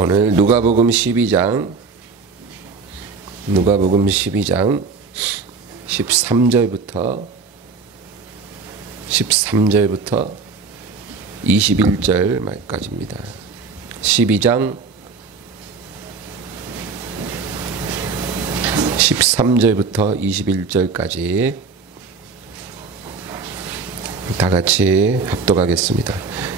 오늘 누가복음 12장 13절부터 21절 말까지입니다. 12장 13절부터 21절까지 다 같이 합독하겠습니다.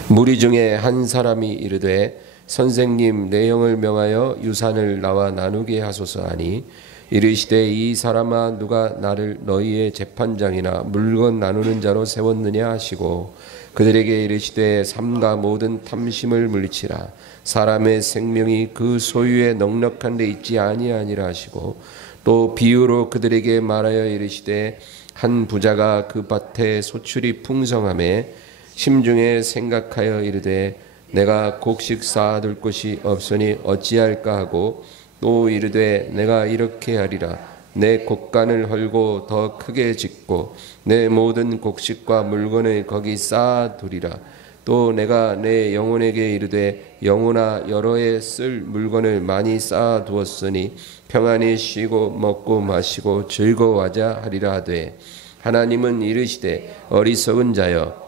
무리 중에 한 사람이 이르되 선생님, 내 영을 명하여 유산을 나와 나누게 하소서 하니, 이르시되 이 사람아, 누가 나를 너희의 재판장이나 물건 나누는 자로 세웠느냐 하시고, 그들에게 이르시되 삼가 모든 탐심을 물리치라. 사람의 생명이 그 소유에 넉넉한 데 있지 아니하니라 하시고, 또 비유로 그들에게 말하여 이르시되 한 부자가 그 밭에 소출이 풍성하매 심중에 생각하여 이르되 내가 곡식 쌓아둘 곳이 없으니 어찌할까 하고, 또 이르되 내가 이렇게 하리라. 내 곡간을 헐고 더 크게 짓고 내 모든 곡식과 물건을 거기 쌓아두리라. 또 내가 내 영혼에게 이르되 영혼아, 여러 해 쓸 물건을 많이 쌓아두었으니 평안히 쉬고 먹고 마시고 즐거워하자 하리라 하되, 하나님은 이르시되 어리석은 자여,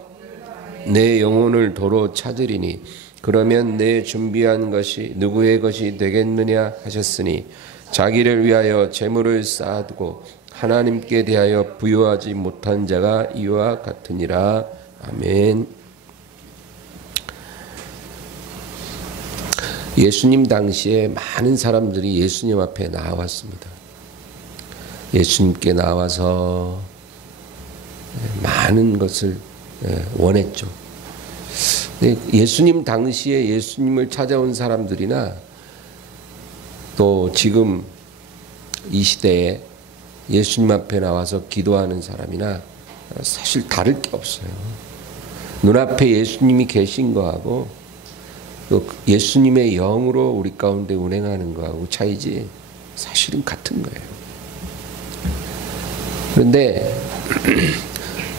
내 영혼을 도로 찾으리니 그러면 내 준비한 것이 누구의 것이 되겠느냐 하셨으니, 자기를 위하여 재물을 쌓아두고 하나님께 대하여 부요하지 못한 자가 이와 같으니라. 아멘. 예수님 당시에 많은 사람들이 예수님 앞에 나왔습니다. 예수님께 나와서 많은 것을 원했죠. 예수님 당시에 예수님을 찾아온 사람들이나 또 지금 이 시대에 예수님 앞에 나와서 기도하는 사람이나 사실 다를 게 없어요. 눈앞에 예수님이 계신 거하고 또 예수님의 영으로 우리 가운데 운행하는 거하고 차이지 사실은 같은 거예요. 그런데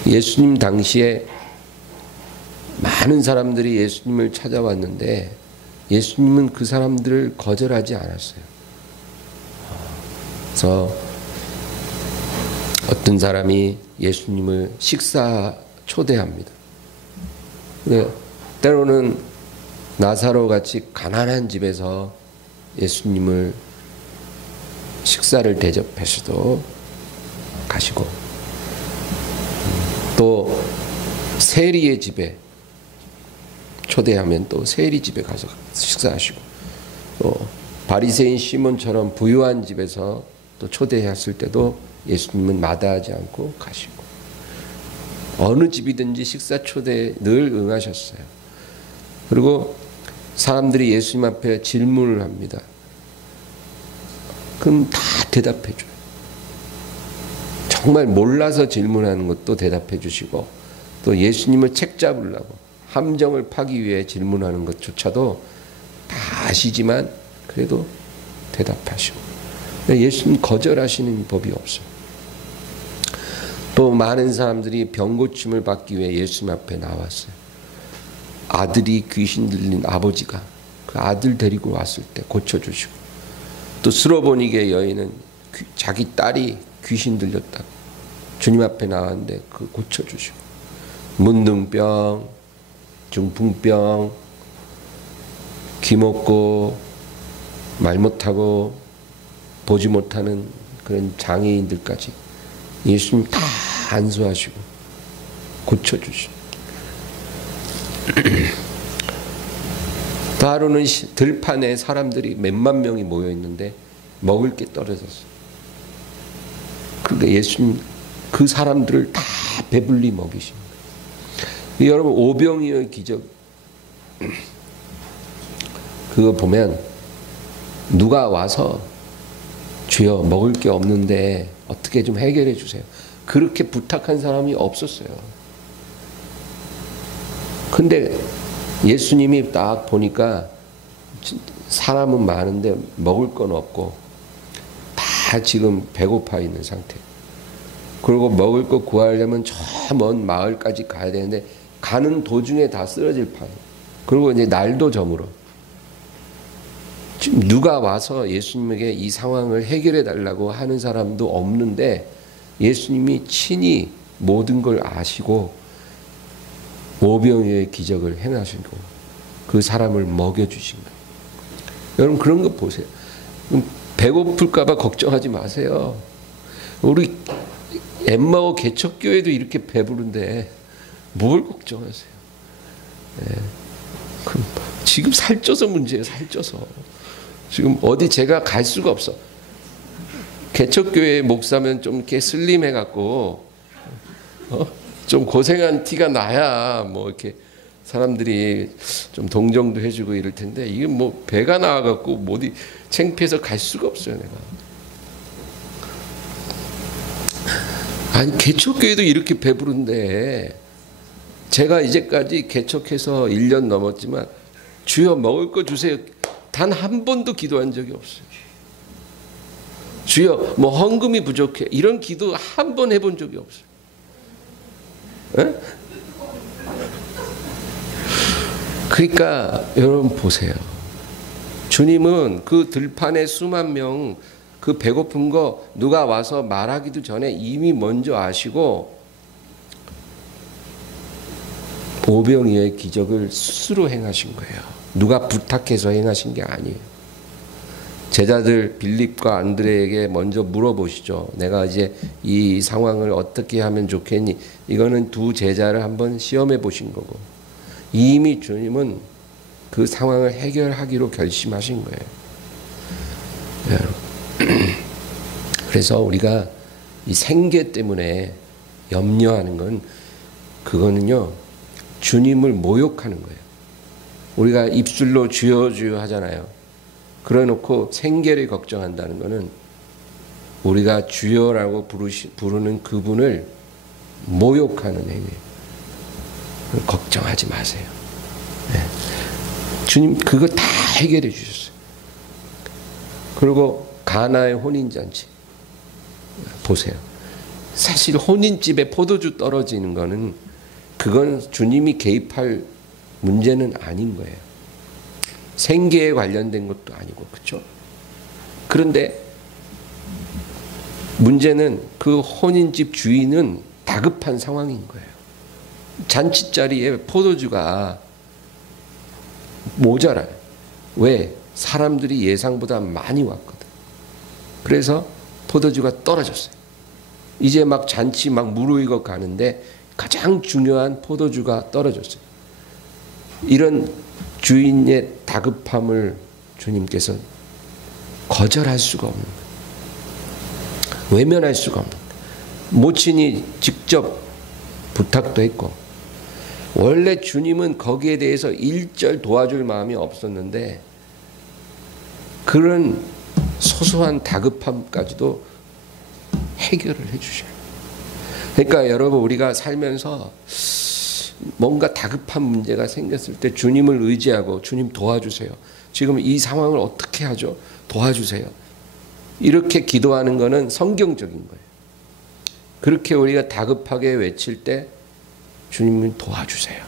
예수님 당시에 많은 사람들이 예수님을 찾아왔는데 예수님은 그 사람들을 거절하지 않았어요. 그래서 어떤 사람이 예수님을 식사 초대합니다. 때로는 나사로 같이 가난한 집에서 예수님을 식사를 대접해서도 가시고, 또 세리의 집에 초대하면 또 세리 집에 가서 식사하시고, 또 바리새인 시몬처럼 부유한 집에서 또 초대했을 때도 예수님은 마다하지 않고 가시고, 어느 집이든지 식사 초대에 늘 응하셨어요. 그리고 사람들이 예수님 앞에 질문을 합니다. 그럼 다 대답해 줘요. 정말 몰라서 질문하는 것도 대답해 주시고, 또 예수님을 책잡으려고 함정을 파기 위해 질문하는 것조차도 다 아시지만 그래도 대답하시고, 예수님 거절하시는 법이 없어요. 또 많은 사람들이 병고침을 받기 위해 예수님 앞에 나왔어요. 아들이 귀신 들린 아버지가 그 아들 데리고 왔을 때 고쳐주시고, 또 스로보니게 여인은 자기 딸이 귀신 들렸다고 주님 앞에 나왔는데 그 고쳐주시고, 문둥병, 중풍병, 귀먹고 말 못하고 보지 못하는 그런 장애인들까지 예수님 다 안수하시고 고쳐주시고, 또 하루는 들판에 사람들이 몇만 명이 모여 있는데 먹을 게 떨어졌어요. 그러니까 예수님 그 사람들을 다 배불리 먹이십니다. 여러분, 오병이어의 기적 그거 보면 누가 와서 주여 먹을 게 없는데 어떻게 좀 해결해 주세요, 그렇게 부탁한 사람이 없었어요. 근데 예수님이 딱 보니까 사람은 많은데 먹을 건 없고 다 지금 배고파 있는 상태. 그리고 먹을 거 구하려면 저 먼 마을까지 가야 되는데 가는 도중에 다 쓰러질 판. 그리고 이제 날도 저물어. 지금 누가 와서 예수님에게 이 상황을 해결해 달라고 하는 사람도 없는데 예수님이 친히 모든 걸 아시고 오병이어의 기적을 행하시고 그 사람을 먹여주신 거예요. 여러분 그런 거 보세요. 배고플까 봐 걱정하지 마세요. 우리 엠마오 개척교회도 이렇게 배부른데 뭘 걱정하세요. 네. 지금 살쪄서 문제예요. 살쪄서. 지금 어디 제가 갈 수가 없어. 개척교회 목사면 좀 이렇게 슬림해갖고 좀 고생한 티가 나야 뭐 이렇게 사람들이 좀 동정도 해주고 이럴 텐데 이게 뭐 배가 나와갖고 뭐 어디 창피해서 갈 수가 없어요. 내가. 아니 개척교회도 이렇게 배부른데 제가 이제까지 개척해서 1년 넘었지만 주여 먹을 거 주세요. 단 한 번도 기도한 적이 없어요. 주여 뭐 헌금이 부족해 이런 기도 한 번 해본 적이 없어요. 에? 그러니까 여러분 보세요. 주님은 그 들판에 수만 명 그 배고픈 거 누가 와서 말하기도 전에 이미 먼저 아시고 오병이어의 기적을 스스로 행하신 거예요. 누가 부탁해서 행하신 게 아니에요. 제자들 빌립과 안드레에게 먼저 물어보시죠. 내가 이제 이 상황을 어떻게 하면 좋겠니? 이거는 두 제자를 한번 시험해 보신 거고 이미 주님은 그 상황을 해결하기로 결심하신 거예요. 그래서 우리가 이 생계 때문에 염려하는 건 그거는요 주님을 모욕하는 거예요. 우리가 입술로 주여 주여 하잖아요. 그래놓고 생계를 걱정한다는 것은 우리가 주여라고 부르는 그분을 모욕하는 행위예요. 걱정하지 마세요. 네. 주님 그거 다 해결해 주셨어요. 그리고 가나의 혼인잔치 보세요. 사실 혼인집에 포도주 떨어지는 거는 그건 주님이 개입할 문제는 아닌 거예요. 생계에 관련된 것도 아니고 그렇죠? 그런데 문제는 그 혼인집 주인은 다급한 상황인 거예요. 잔치 자리에 포도주가 모자라요. 왜? 사람들이 예상보다 많이 왔거든. 그래서 포도주가 떨어졌어요. 이제 막 잔치 막 무르익어 가는데 가장 중요한 포도주가 떨어졌어요. 이런 주인의 다급함을 주님께서 거절할 수가 없는 거예요. 외면할 수가 없는 거예요. 모친이 직접 부탁도 했고 원래 주님은 거기에 대해서 일절 도와줄 마음이 없었는데 그런 소소한 다급함까지도 해결을 해주셔요. 그러니까 여러분 우리가 살면서 뭔가 다급한 문제가 생겼을 때 주님을 의지하고 주님 도와주세요. 지금 이 상황을 어떻게 하죠? 도와주세요. 이렇게 기도하는 것은 성경적인 거예요. 그렇게 우리가 다급하게 외칠 때 주님을 도와주세요.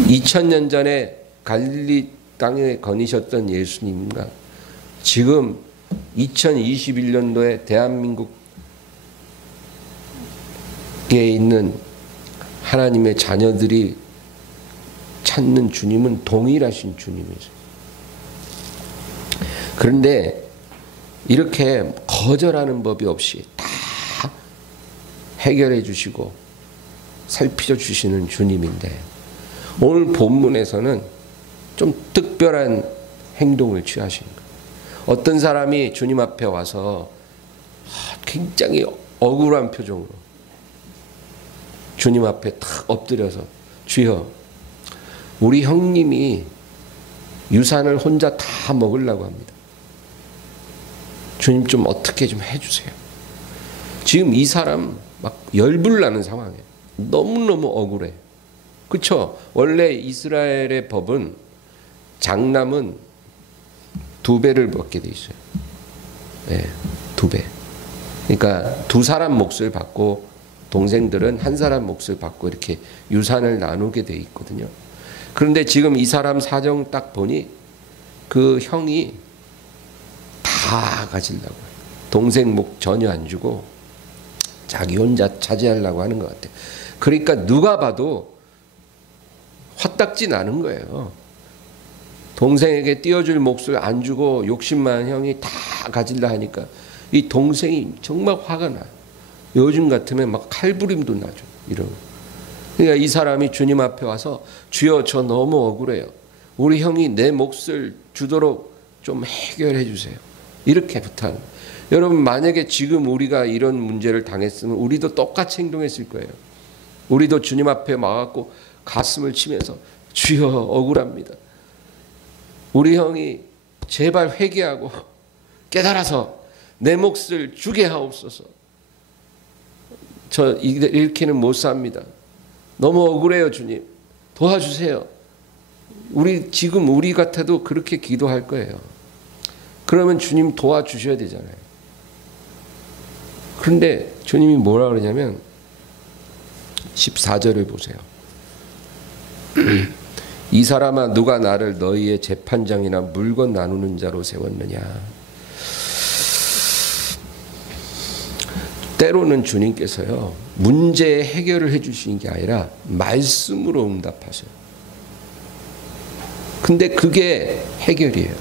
2000년 전에 갈릴리 땅에 거니셨던 예수님과 지금 2021년도에 대한민국에 있는 하나님의 자녀들이 찾는 주님은 동일하신 주님이죠. 그런데 이렇게 거절하는 법이 없이 다 해결해 주시고 살피려 주시는 주님인데 오늘 본문에서는 좀 특별한 행동을 취하시는 거예요. 어떤 사람이 주님 앞에 와서 굉장히 억울한 표정으로 주님 앞에 탁 엎드려서 주여 우리 형님이 유산을 혼자 다 먹으려고 합니다. 주님 좀 어떻게 좀 해주세요. 지금 이 사람 막 열불나는 상황이에요. 너무너무 억울해. 그렇죠? 원래 이스라엘의 법은 장남은 2배를 받게 돼 있어요. 네, 2배. 그러니까 2사람 몫을 받고 동생들은 1사람 몫을 받고 이렇게 유산을 나누게 돼 있거든요. 그런데 지금 이 사람 사정 딱 보니 그 형이 다 가지려고 동생 목 전혀 안 주고 자기 혼자 차지하려고 하는 것 같아요. 그러니까 누가 봐도 화딱지 나는 거예요. 동생에게 띄워줄 몫을 안 주고 욕심만 형이 다 가질라 하니까 이 동생이 정말 화가 나요. 요즘 같으면 막 칼부림도 나죠. 이런. 그러니까 이 사람이 주님 앞에 와서 주여 저 너무 억울해요. 우리 형이 내 몫을 주도록 좀 해결해 주세요. 이렇게 부탁하는 거예요. 여러분 만약에 지금 우리가 이런 문제를 당했으면 우리도 똑같이 행동했을 거예요. 우리도 주님 앞에 와갖고 가슴을 치면서 주여 억울합니다. 우리 형이 제발 회개하고 깨달아서 내 몫을 주게 하옵소서. 저 이렇게는 못 삽니다. 너무 억울해요 주님. 도와주세요. 지금 우리 같아도 그렇게 기도할 거예요. 그러면 주님 도와주셔야 되잖아요. 그런데 주님이 뭐라 그러냐면 14절을 보세요. 이 사람아 누가 나를 너희의 재판장이나 물건 나누는 자로 세웠느냐. 때로는 주님께서요 문제 해결을 해주시는 게 아니라 말씀으로 응답하셔요. 근데 그게 해결이에요.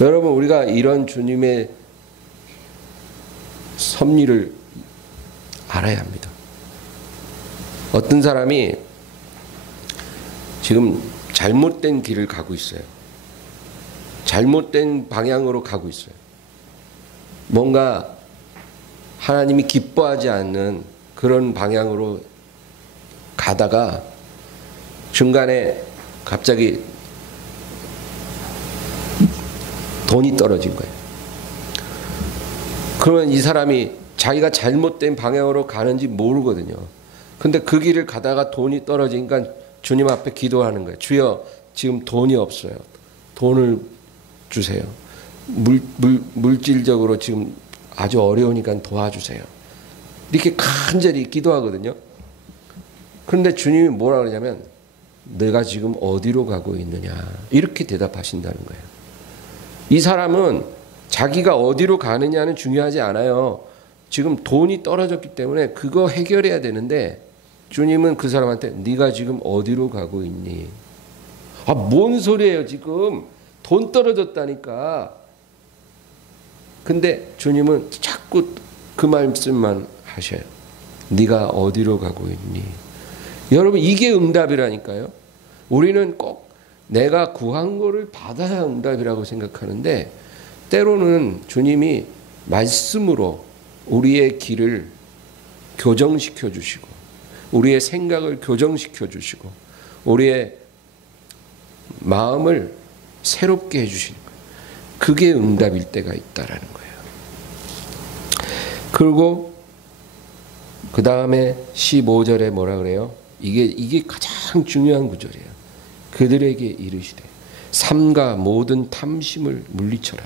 여러분 우리가 이런 주님의 섭리를 알아야 합니다. 어떤 사람이 지금 잘못된 길을 가고 있어요. 잘못된 방향으로 가고 있어요. 뭔가 하나님이 기뻐하지 않는 그런 방향으로 가다가 중간에 갑자기 돈이 떨어진 거예요. 그러면 이 사람이 자기가 잘못된 방향으로 가는지 모르거든요. 근데 그 길을 가다가 돈이 떨어지니까 주님 앞에 기도하는 거예요. 주여 지금 돈이 없어요. 돈을 주세요. 물질적으로 지금 아주 어려우니까 도와주세요. 이렇게 간절히 기도하거든요. 그런데 주님이 뭐라 그러냐면 내가 지금 어디로 가고 있느냐 이렇게 대답하신다는 거예요. 이 사람은 자기가 어디로 가느냐는 중요하지 않아요. 지금 돈이 떨어졌기 때문에 그거 해결해야 되는데 주님은 그 사람한테 네가 지금 어디로 가고 있니? 아, 뭔 소리예요 지금. 돈 떨어졌다니까. 근데 주님은 자꾸 그 말씀만 하셔요. 네가 어디로 가고 있니? 여러분 이게 응답이라니까요. 우리는 꼭 내가 구한 거를 받아야 응답이라고 생각하는데 때로는 주님이 말씀으로 우리의 길을 교정시켜 주시고 우리의 생각을 교정시켜 주시고 우리의 마음을 새롭게 해주시는 거예요. 그게 응답일 때가 있다라는 거예요. 그리고 그 다음에 15절에 뭐라 그래요? 이게 가장 중요한 구절이에요. 그들에게 이르시되 삼가 모든 탐심을 물리쳐라.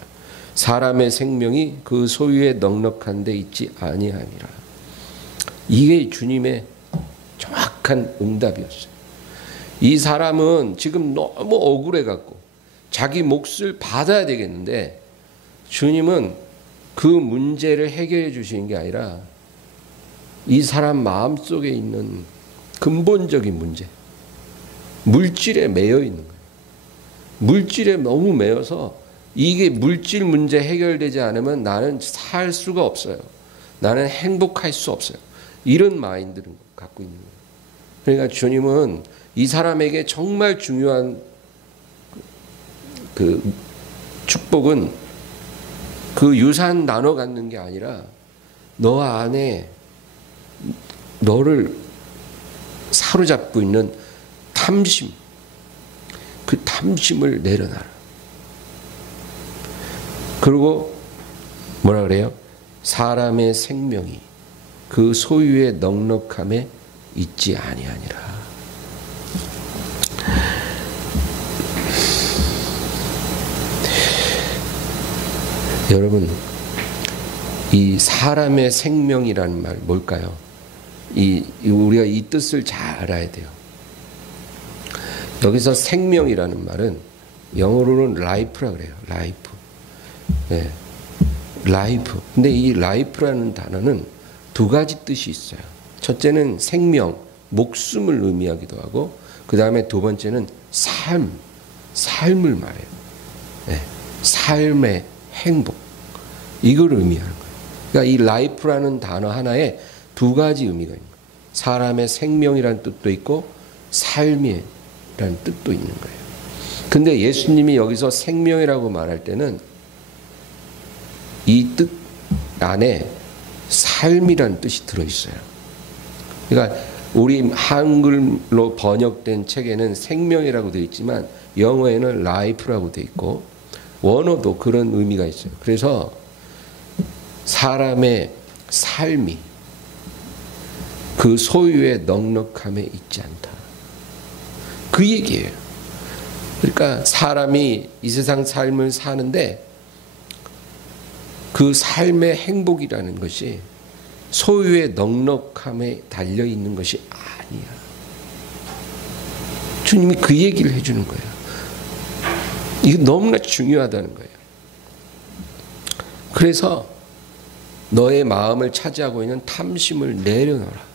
사람의 생명이 그 소유에 넉넉한 데 있지 아니하니라. 이게 주님의 정확한 응답이었어요. 이 사람은 지금 너무 억울해갖고 자기 몫을 받아야 되겠는데 주님은 그 문제를 해결해 주시는 게 아니라 이 사람 마음속에 있는 근본적인 문제, 물질에 매여 있는 거예요. 물질에 너무 매여서 이게 물질 문제 해결되지 않으면 나는 살 수가 없어요. 나는 행복할 수 없어요. 이런 마인드를 갖고 있는 거예요. 그러니까 주님은 이 사람에게 정말 중요한 그 축복은 그 유산 나눠 갖는 게 아니라 너 안에 너를 사로잡고 있는 탐심, 그 탐심을 내려놔라. 그리고 뭐라 그래요? 사람의 생명이 그 소유의 넉넉함에 있지 아니하니라. 여러분, 이 사람의 생명이라는 말 뭘까요? 우리가 이 뜻을 잘 알아야 돼요. 여기서 생명이라는 말은 영어로는 life라 그래요. life. 네. life. 근데 이 life라는 단어는 두 가지 뜻이 있어요. 첫째는 생명, 목숨을 의미하기도 하고, 그 다음에 두 번째는 삶을 말해요. 네. 삶의 행복. 이걸 의미하는 거예요. 그러니까 이 life라는 단어 하나에 두 가지 의미가 있는 거예요. 사람의 생명이라는 뜻도 있고 삶이라는 뜻도 있는 거예요. 근데 예수님이 여기서 생명이라고 말할 때는 이 뜻 안에 삶이라는 뜻이 들어있어요. 그러니까 우리 한글로 번역된 책에는 생명이라고 되어 있지만 영어에는 life라고 되어 있고 원어도 그런 의미가 있어요. 그래서 사람의 삶이 그 소유의 넉넉함에 있지 않다. 그 얘기예요. 그러니까 사람이 이 세상 삶을 사는데 그 삶의 행복이라는 것이 소유의 넉넉함에 달려있는 것이 아니야. 주님이 그 얘기를 해주는 거예요. 이게 너무나 중요하다는 거예요. 그래서 너의 마음을 차지하고 있는 탐심을 내려놓아라.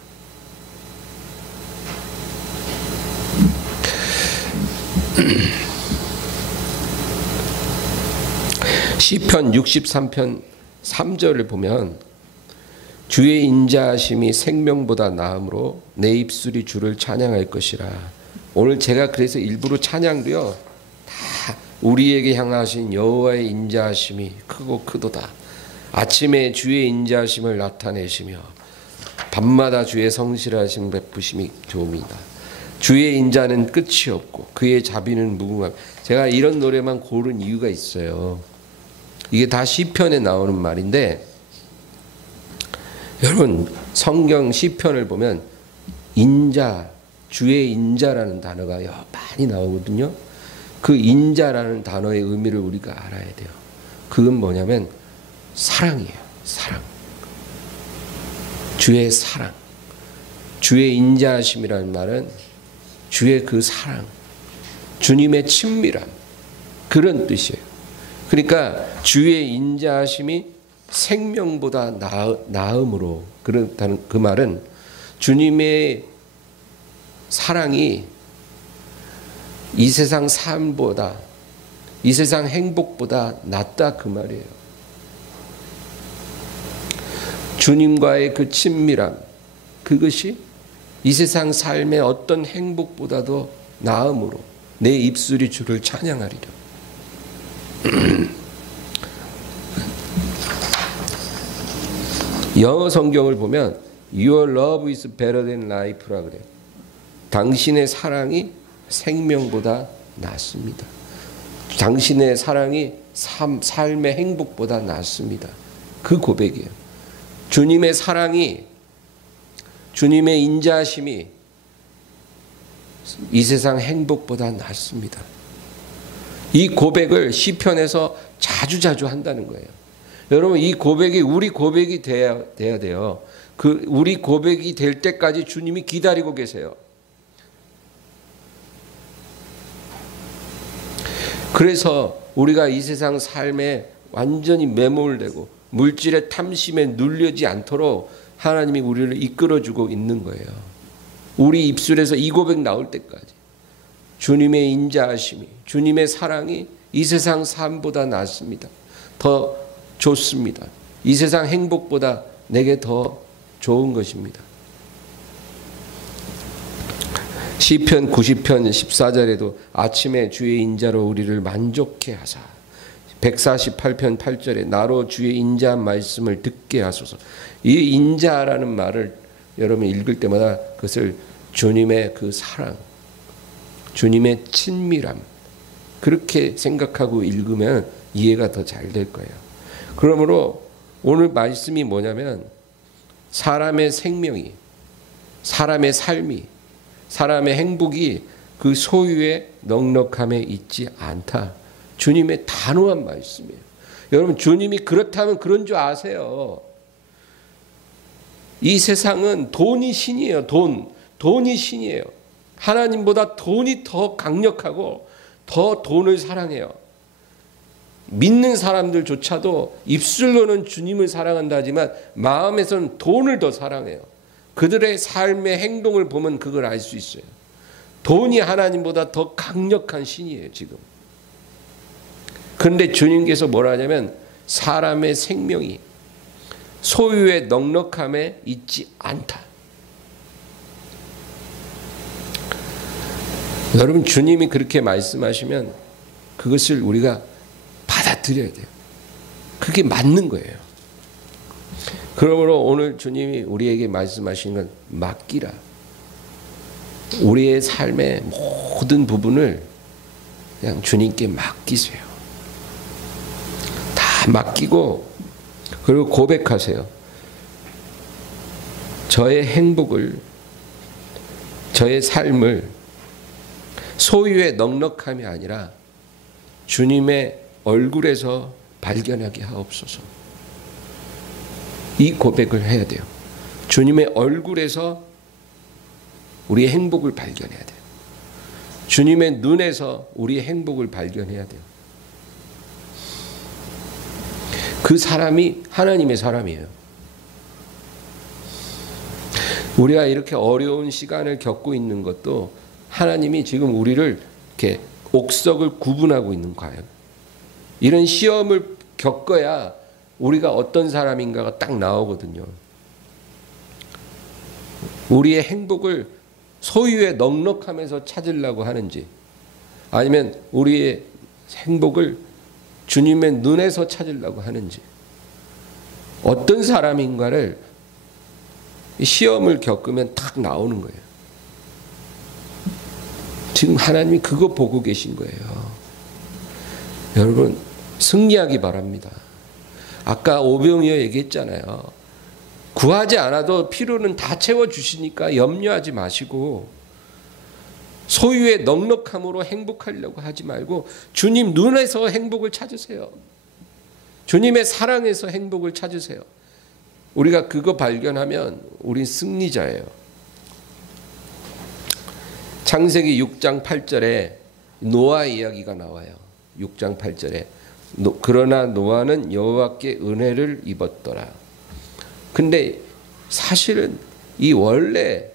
시편 63편 3절을 보면 주의 인자하심이 생명보다 나음으로 내 입술이 주를 찬양할 것이라. 오늘 제가 그래서 일부러 찬양도요 다 우리에게 향하신 여호와의 인자하심이 크고 크도다. 아침에 주의 인자하심을 나타내시며 밤마다 주의 성실하심 베푸심이 좋음이다. 주의 인자는 끝이 없고 그의 자비는 무궁함. 제가 이런 노래만 고른 이유가 있어요. 이게 다 시편에 나오는 말인데, 여러분 성경 시편을 보면 인자, 주의 인자라는 단어가 많이 나오거든요. 그 인자라는 단어의 의미를 우리가 알아야 돼요. 그건 뭐냐면 사랑이에요. 사랑. 주의 사랑. 주의 인자하심이라는 말은 주의 그 사랑, 주님의 친밀함, 그런 뜻이에요. 그러니까 주의 인자하심이 생명보다 나음으로, 그렇다는 그 말은 주님의 사랑이 이 세상 삶보다, 이 세상 행복보다 낫다, 그 말이에요. 주님과의 그 친밀함, 그것이 이 세상 삶의 어떤 행복보다도 나음으로 내 입술이 주를 찬양하리라. 영어 성경을 보면 Your love is better than life라 그래요. 당신의 사랑이 생명보다 낫습니다. 당신의 사랑이 삶의 행복보다 낫습니다. 그 고백이에요. 주님의 사랑이, 주님의 인자하심이 이 세상 행복보다 낫습니다. 이 고백을 시편에서 자주 한다는 거예요. 여러분, 이 고백이 우리 고백이 돼야 돼요. 그 우리 고백이 될 때까지 주님이 기다리고 계세요. 그래서 우리가 이 세상 삶에 완전히 매몰되고 물질의 탐심에 눌려지 않도록 하나님이 우리를 이끌어주고 있는 거예요. 우리 입술에서 이 고백 나올 때까지 주님의 인자하심이, 주님의 사랑이 이 세상 삶보다 낫습니다. 더 좋습니다. 이 세상 행복보다 내게 더 좋은 것입니다. 시편 90편 14절에도 아침에 주의 인자로 우리를 만족해 하사, 148편 8절에 나로 주의 인자한 말씀을 듣게 하소서. 이 인자라는 말을 여러분 읽을 때마다 그것을 주님의 그 사랑, 주님의 친밀함, 그렇게 생각하고 읽으면 이해가 더 잘 될 거예요. 그러므로 오늘 말씀이 뭐냐면 사람의 생명이, 사람의 삶이, 사람의 행복이 그 소유의 넉넉함에 있지 않다. 주님의 단호한 말씀이에요. 여러분, 주님이 그렇다면 그런 줄 아세요. 이 세상은 돈이 신이에요. 돈이 신이에요. 하나님보다 돈이 더 강력하고 더 돈을 사랑해요. 믿는 사람들조차도 입술로는 주님을 사랑한다 하지만 마음에서는 돈을 더 사랑해요. 그들의 삶의 행동을 보면 그걸 알 수 있어요. 돈이 하나님보다 더 강력한 신이에요, 지금. 그런데 주님께서 뭐라 하냐면 사람의 생명이 소유의 넉넉함에 있지 않다. 여러분, 주님이 그렇게 말씀하시면 그것을 우리가 받아들여야 돼요. 그게 맞는 거예요. 그러므로 오늘 주님이 우리에게 말씀하시는 건 맡기라. 우리의 삶의 모든 부분을 그냥 주님께 맡기세요. 다 맡기고 그리고 고백하세요. 저의 행복을, 저의 삶을 소유의 넉넉함이 아니라 주님의 얼굴에서 발견하게 하옵소서. 이 고백을 해야 돼요. 주님의 얼굴에서 우리의 행복을 발견해야 돼요. 주님의 눈에서 우리의 행복을 발견해야 돼요. 그 사람이 하나님의 사람이에요. 우리가 이렇게 어려운 시간을 겪고 있는 것도 하나님이 지금 우리를 이렇게 옥석을 구분하고 있는 거예요. 이런 시험을 겪어야 우리가 어떤 사람인가가 딱 나오거든요. 우리의 행복을 소유의 넉넉함에서 찾으려고 하는지 아니면 우리의 행복을 주님의 눈에서 찾으려고 하는지 어떤 사람인가를 시험을 겪으면 딱 나오는 거예요. 지금 하나님이 그거 보고 계신 거예요. 여러분 승리하기 바랍니다. 아까 오병이어 얘기했잖아요. 구하지 않아도 필요는 다 채워주시니까 염려하지 마시고 소유의 넉넉함으로 행복하려고 하지 말고 주님 눈에서 행복을 찾으세요. 주님의 사랑에서 행복을 찾으세요. 우리가 그거 발견하면 우린 승리자예요. 창세기 6장 8절에 노아 이야기가 나와요. 6장 8절에 그러나 노아는 여호와께 은혜를 입었더라. 근데 사실은 이 원래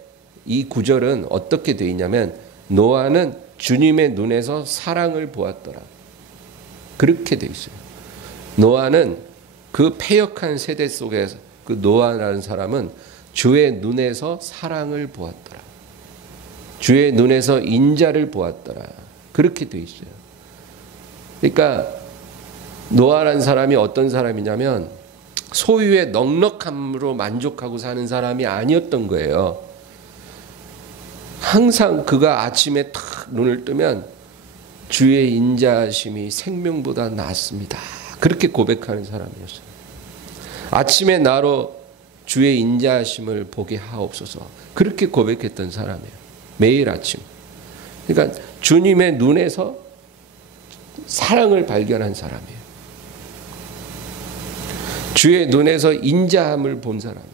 이 구절은 어떻게 되어 있냐면 노아는 주님의 눈에서 사랑을 보았더라. 그렇게 되어 있어요. 노아는 그 패역한 세대 속에서 그 노아라는 사람은 주의 눈에서 사랑을 보았더라. 주의 눈에서 인자를 보았더라. 그렇게 되어 있어요. 그러니까 노아라는 사람이 어떤 사람이냐면 소유의 넉넉함으로 만족하고 사는 사람이 아니었던 거예요. 항상 그가 아침에 탁 눈을 뜨면 주의 인자하심이 생명보다 낫습니다. 그렇게 고백하는 사람이었어요. 아침에 나로 주의 인자하심을 보게 하옵소서. 그렇게 고백했던 사람이에요. 매일 아침. 그러니까 주님의 눈에서 사랑을 발견한 사람이에요. 주의 눈에서 인자함을 본 사람이에요.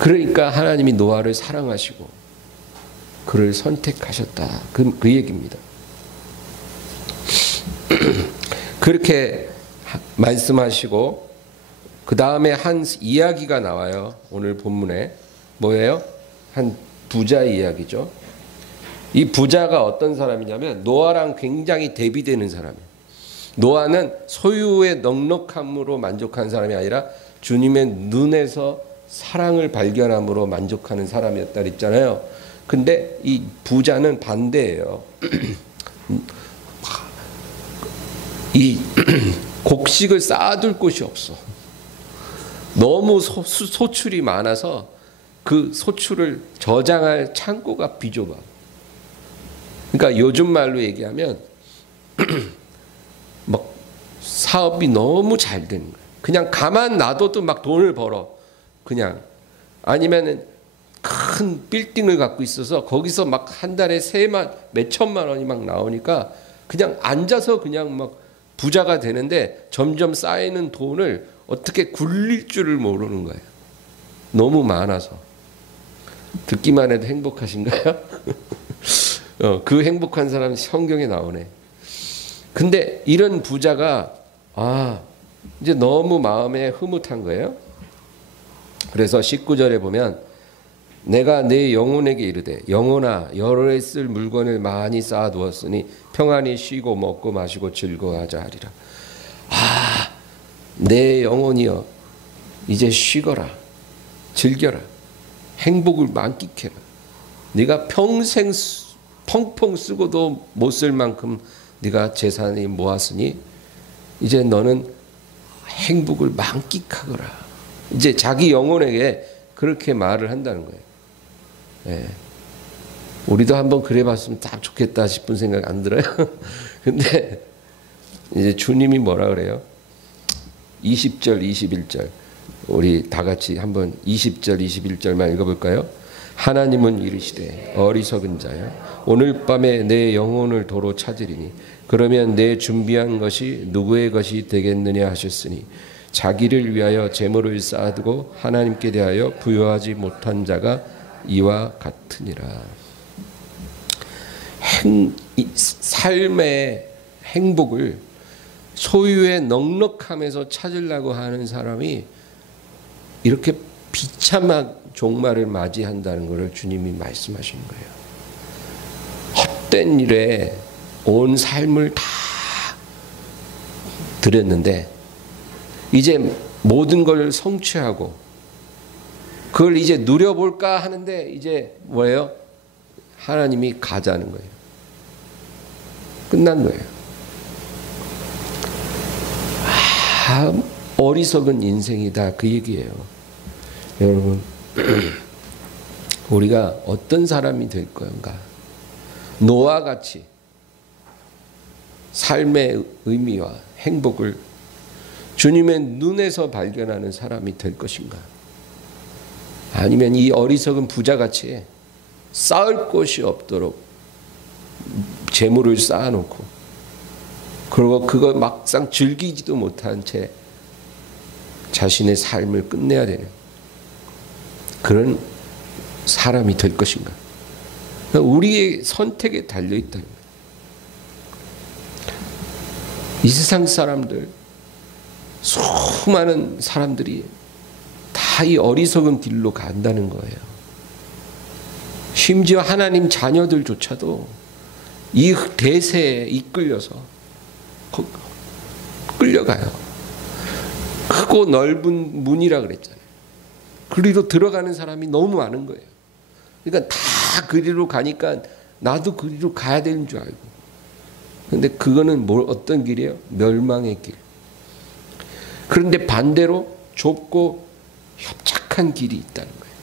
그러니까 하나님이 노아를 사랑하시고 그를 선택하셨다. 그 얘기입니다. 그렇게 말씀하시고 그 다음에 한 이야기가 나와요. 오늘 본문에 뭐예요? 한 부자 이야기죠. 이 부자가 어떤 사람이냐면 노아랑 굉장히 대비되는 사람이에요. 노아는 소유의 넉넉함으로 만족한 사람이 아니라 주님의 눈에서 사랑을 발견함으로 만족하는 사람이었다 그랬잖아요. 근데 이 부자는 반대예요. 이 곡식을 쌓아둘 곳이 없어. 너무 소출이 많아서 그 소출을 저장할 창고가 비좁아. 그러니까 요즘 말로 얘기하면 막 사업이 너무 잘 되는 거야. 그냥 가만 놔둬도 막 돈을 벌어. 그냥 아니면은 큰 빌딩을 갖고 있어서 거기서 막 한 달에 몇 천만 원이 막 나오니까 그냥 앉아서 그냥 막 부자가 되는데 점점 쌓이는 돈을 어떻게 굴릴 줄을 모르는 거예요. 너무 많아서. 듣기만 해도 행복하신가요? 그 행복한 사람이 성경에 나오네. 근데 이런 부자가 이제 너무 마음에 흐뭇한 거예요. 그래서 19절에 보면 내가 내 영혼에게 이르되 영혼아 여러 해 쓸 물건을 많이 쌓아두었으니 평안히 쉬고 먹고 마시고 즐거워하자 하리라. 내 영혼이여 이제 쉬거라. 즐겨라. 행복을 만끽해라. 네가 평생 펑펑 쓰고도 못 쓸 만큼 네가 재산이 모았으니 이제 너는 행복을 만끽하거라. 이제 자기 영혼에게 그렇게 말을 한다는 거예요. 예. 우리도 한번 그래봤으면 딱 좋겠다 싶은 생각 안 들어요? 근데 이제 주님이 뭐라 그래요? 20절, 21절 우리 다 같이 한번 20절, 21절만 읽어볼까요? 하나님은 이르시되 어리석은 자야 오늘 밤에 내 영혼을 도로 찾으리니 그러면 내 준비한 것이 누구의 것이 되겠느냐 하셨으니 자기를 위하여 재물을 쌓아두고 하나님께 대하여 부여하지 못한 자가 이와 같으니라. 삶의 행복을 소유의 넉넉함에서 찾으려고 하는 사람이 이렇게 비참한 종말을 맞이한다는 것을 주님이 말씀하시는 거예요. 헛된 일에 온 삶을 다 드렸는데 이제 모든 걸 성취하고 그걸 이제 누려볼까 하는데 이제 뭐예요? 하나님이 가자는 거예요. 끝난 거예요. 어리석은 인생이다 그 얘기예요. 여러분 우리가 어떤 사람이 될 건가? 노아와 같이 삶의 의미와 행복을 주님의 눈에서 발견하는 사람이 될 것인가? 아니면 이 어리석은 부자같이 쌓을 곳이 없도록 재물을 쌓아놓고 그리고 그걸 막상 즐기지도 못한 채 자신의 삶을 끝내야 되는 그런 사람이 될 것인가? 우리의 선택에 달려있다는 거예요. 이 세상 사람들 수많은 사람들이 다 이 어리석은 길로 간다는 거예요. 심지어 하나님 자녀들조차도 이 대세에 이끌려서 끌려가요. 크고 넓은 문이라 그랬잖아요. 그리로 들어가는 사람이 너무 많은 거예요. 그러니까 다 그리로 가니까 나도 그리로 가야 되는 줄 알고. 근데 그거는 어떤 길이에요? 멸망의 길. 그런데 반대로 좁고 협착한 길이 있다는 거예요.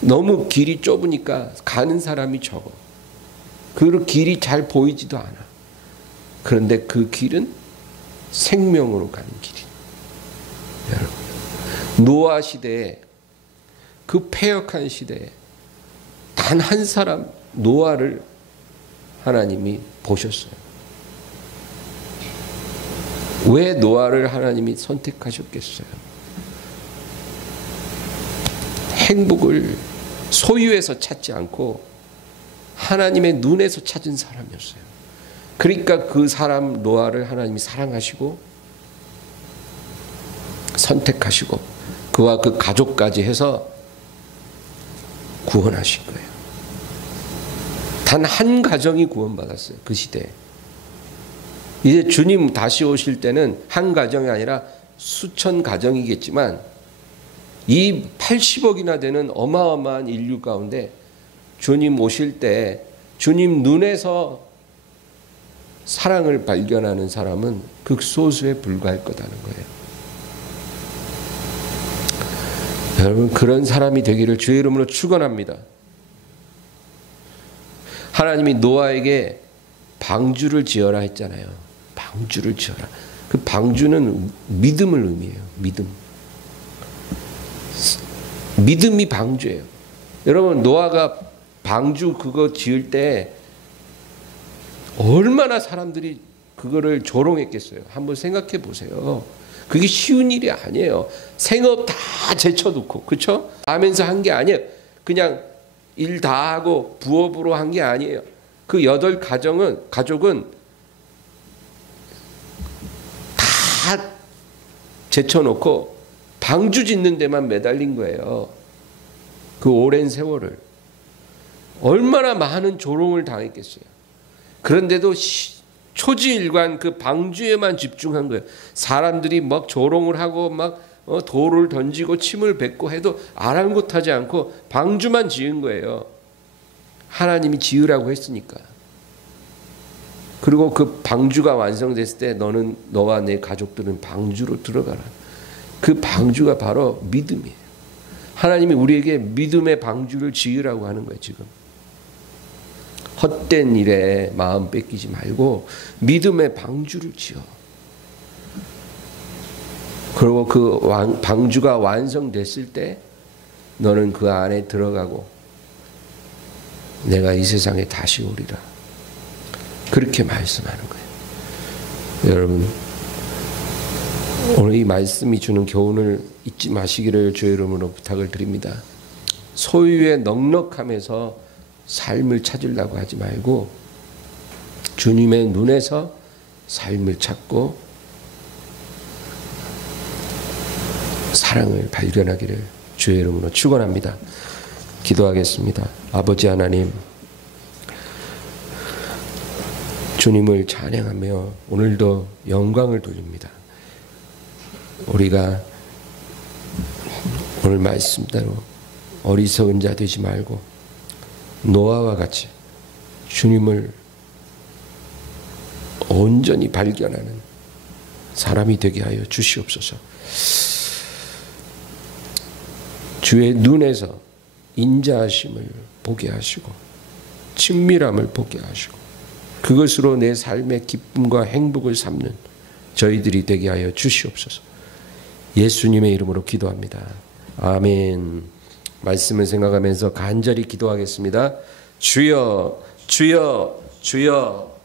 너무 길이 좁으니까 가는 사람이 적어. 그 길이 잘 보이지도 않아. 그런데 그 길은 생명으로 가는 길이에요. 여러분, 노아 시대에 그 패역한 시대에 단 한 사람 노아를 하나님이 보셨어요. 왜 노아를 하나님이 선택하셨겠어요? 행복을 소유에서 찾지 않고 하나님의 눈에서 찾은 사람이었어요. 그러니까 그 사람 노아를 하나님이 사랑하시고 선택하시고 그와 그 가족까지 해서 구원하신 거예요. 단 한 가정이 구원받았어요. 그 시대에. 이제 주님 다시 오실 때는 한 가정이 아니라 수천 가정이겠지만 이 80억이나 되는 어마어마한 인류 가운데 주님 오실 때 주님 눈에서 사랑을 발견하는 사람은 극소수에 불과할 거다는 거예요. 여러분 그런 사람이 되기를 주의 이름으로 축원합니다. 하나님이 노아에게 방주를 지어라 했잖아요. 방주를 지어라. 그 방주는 믿음을 의미해요. 믿음이 방주예요. 여러분 노아가 방주 그거 지을 때 얼마나 사람들이 그거를 조롱했겠어요. 한번 생각해 보세요. 그게 쉬운 일이 아니에요. 생업 다 제쳐놓고 그렇죠? 하면서 한 게 아니에요. 그냥 일 다 하고 부업으로 한 게 아니에요. 그 8가족은 다 제쳐놓고 방주 짓는 데만 매달린 거예요. 그 오랜 세월을. 얼마나 많은 조롱을 당했겠어요. 그런데도 초지일관 그 방주에만 집중한 거예요. 사람들이 막 조롱을 하고 막 돌을 던지고 침을 뱉고 해도 아랑곳하지 않고 방주만 지은 거예요. 하나님이 지으라고 했으니까. 그리고 그 방주가 완성됐을 때 너와 내 가족들은 방주로 들어가라. 그 방주가 바로 믿음이에요. 하나님이 우리에게 믿음의 방주를 지으라고 하는 거예요. 지금 헛된 일에 마음 뺏기지 말고 믿음의 방주를 지어. 그리고 그 방주가 완성됐을 때 너는 그 안에 들어가고 내가 이 세상에 다시 오리라. 그렇게 말씀하는 거예요. 여러분, 오늘 이 말씀이 주는 교훈을 잊지 마시기를 주의 이름으로 부탁을 드립니다. 소유의 넉넉함에서 삶을 찾으려고 하지 말고 주님의 눈에서 삶을 찾고 사랑을 발견하기를 주의 이름으로 축원합니다. 기도하겠습니다. 아버지 하나님, 주님을 찬양하며 오늘도 영광을 돌립니다. 우리가 오늘 말씀대로 어리석은 자 되지 말고 노아와 같이 주님을 온전히 발견하는 사람이 되게 하여 주시옵소서. 주의 눈에서 인자하심을 보게 하시고 친밀함을 보게 하시고 그것으로 내 삶의 기쁨과 행복을 삼는 저희들이 되게 하여 주시옵소서. 예수님의 이름으로 기도합니다. 아멘. 말씀을 생각하면서 간절히 기도하겠습니다. 주여, 주여, 주여.